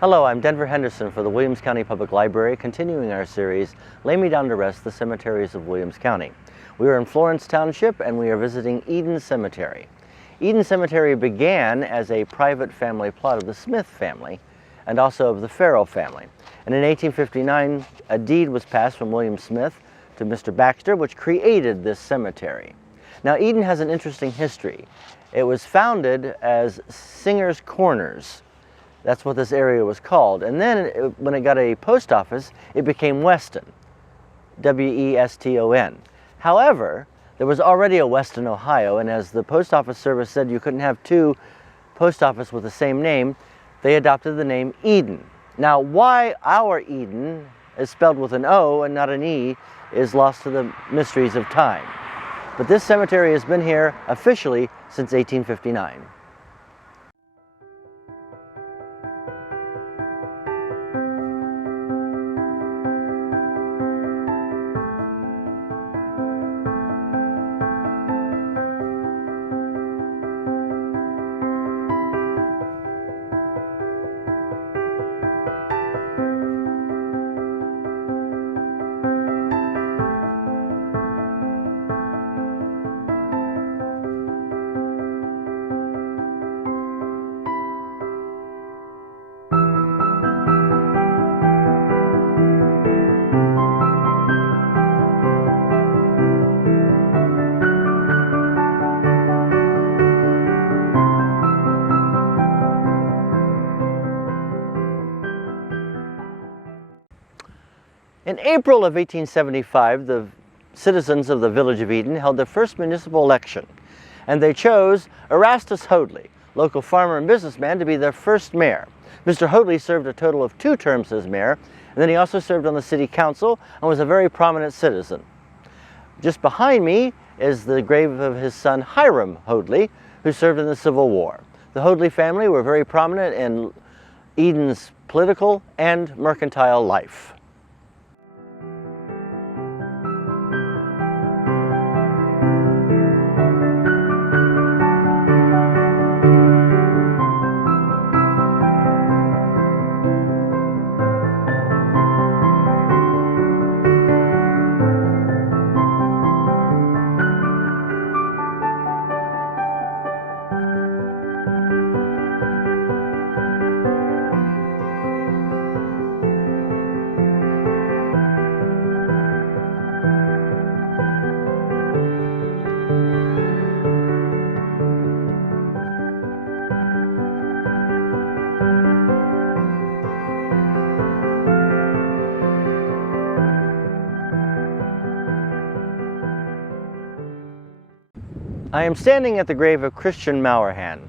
Hello, I'm Denver Henderson for the Williams County Public Library, continuing our series, Lay Me Down to Rest, the Cemeteries of Williams County. We are in Florence Township and we are visiting Edon Cemetery. Edon Cemetery began as a private family plot of the Smith family and also of the Farrell family. And in 1859, a deed was passed from William Smith to Mr. Baxter, which created this cemetery. Now, Edon has an interesting history. It was founded as Singer's Corners. That's what this area was called. And then when it got a post office, it became Weston, W-E-S-T-O-N. However, there was already a Weston, Ohio, and as the Post Office Service said you couldn't have two post offices with the same name, they adopted the name Edon. Now, why our Edon is spelled with an O and not an E is lost to the mysteries of time. But this cemetery has been here officially since 1859. In April of 1875, the citizens of the village of Edon held their first municipal election, and they chose Erastus Hoadley, local farmer and businessman, to be their first mayor. Mr. Hoadley served a total of 2 terms as mayor, and then he also served on the city council and was a very prominent citizen. Just behind me is the grave of his son Hiram Hoadley, who served in the Civil War. The Hoadley family were very prominent in Edon's political and mercantile life. I am standing at the grave of Christian Mowerhan,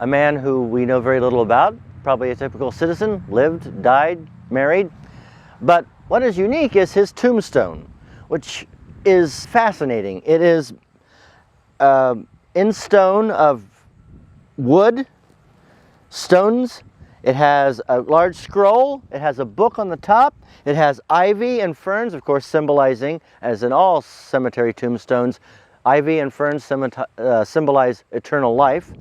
a man who we know very little about, probably a typical citizen, lived, died, married. But what is unique is his tombstone, which is fascinating. It is in stone of wood, stones. It has a large scroll. It has a book on the top. It has ivy and ferns, of course, symbolizing, as in all cemetery tombstones, ivy and ferns symbolize eternal life.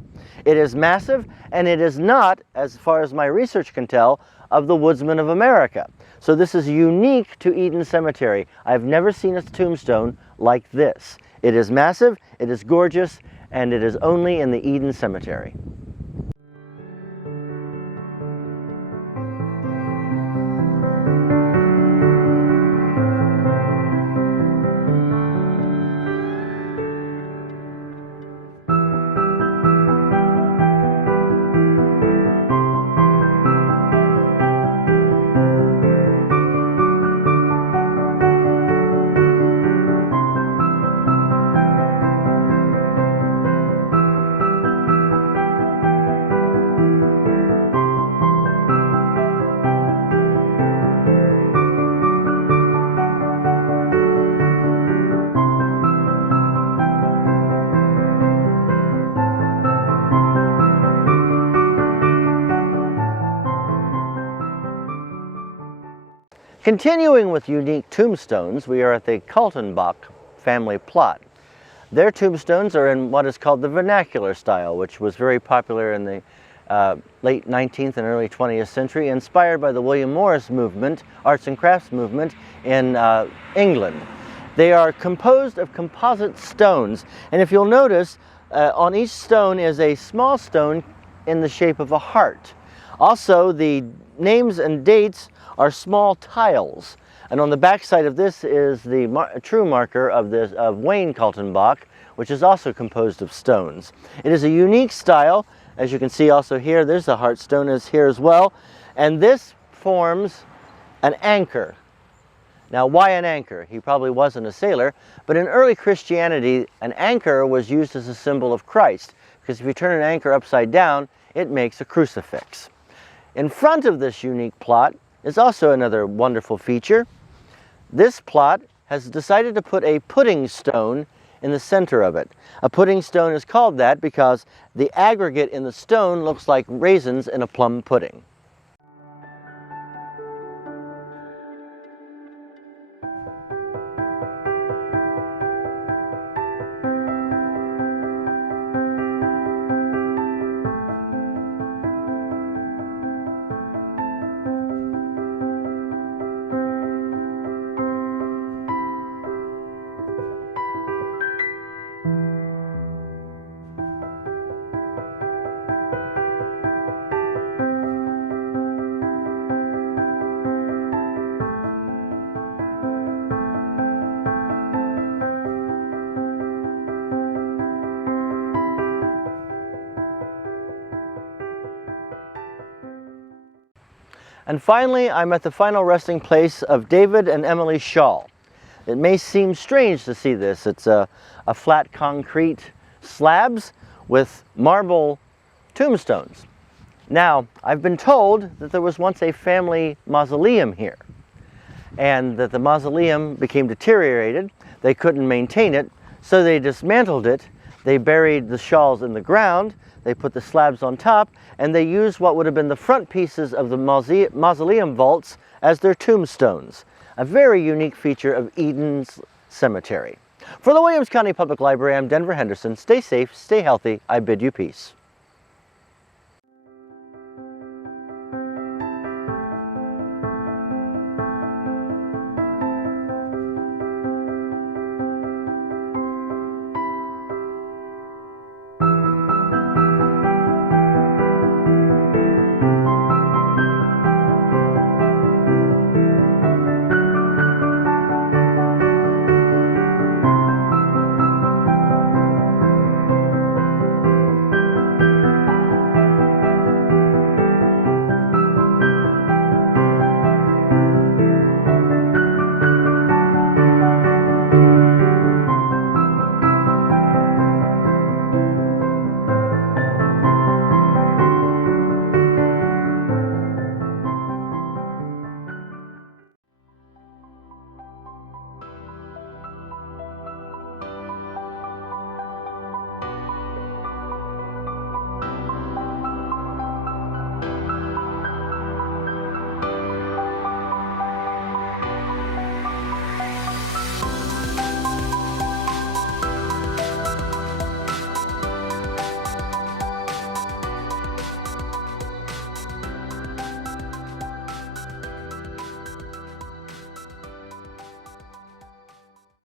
It is massive, and it is not, as far as my research can tell, of the Woodsmen of America. So this is unique to Edon Cemetery. I've never seen a tombstone like this. It is massive, it is gorgeous, and it is only in the Edon Cemetery. Continuing with unique tombstones, we are at the Kaltenbach family plot. Their tombstones are in what is called the vernacular style, which was very popular in the late 19th and early 20th century, inspired by the William Morris movement, arts and crafts movement in England. They are composed of composite stones, and if you'll notice, on each stone is a small stone in the shape of a heart. Also, the names and dates are small tiles, and on the back side of this is the true marker of Wayne Kaltenbach, which is also composed of stones. It is a unique style. As you can see also here, there's a heart stone is here as well, and this forms an anchor. Now, why an anchor? He probably wasn't a sailor, but in early Christianity, an anchor was used as a symbol of Christ, because if you turn an anchor upside down, it makes a crucifix. In front of this unique plot is also another wonderful feature. This plot has decided to put a pudding stone in the center of it. A pudding stone is called that because the aggregate in the stone looks like raisins in a plum pudding. And finally, I'm at the final resting place of David and Emily Shaw. It may seem strange to see this. It's a flat concrete slabs with marble tombstones. Now, I've been told that there was once a family mausoleum here, and that the mausoleum became deteriorated. They couldn't maintain it, so they dismantled it. They buried the Shaws in the ground. They put the slabs on top, and they used what would have been the front pieces of the mausoleum vaults as their tombstones. A very unique feature of Edon Cemetery. For the Williams County Public Library, I'm Denver Henderson. Stay safe, stay healthy. I bid you peace.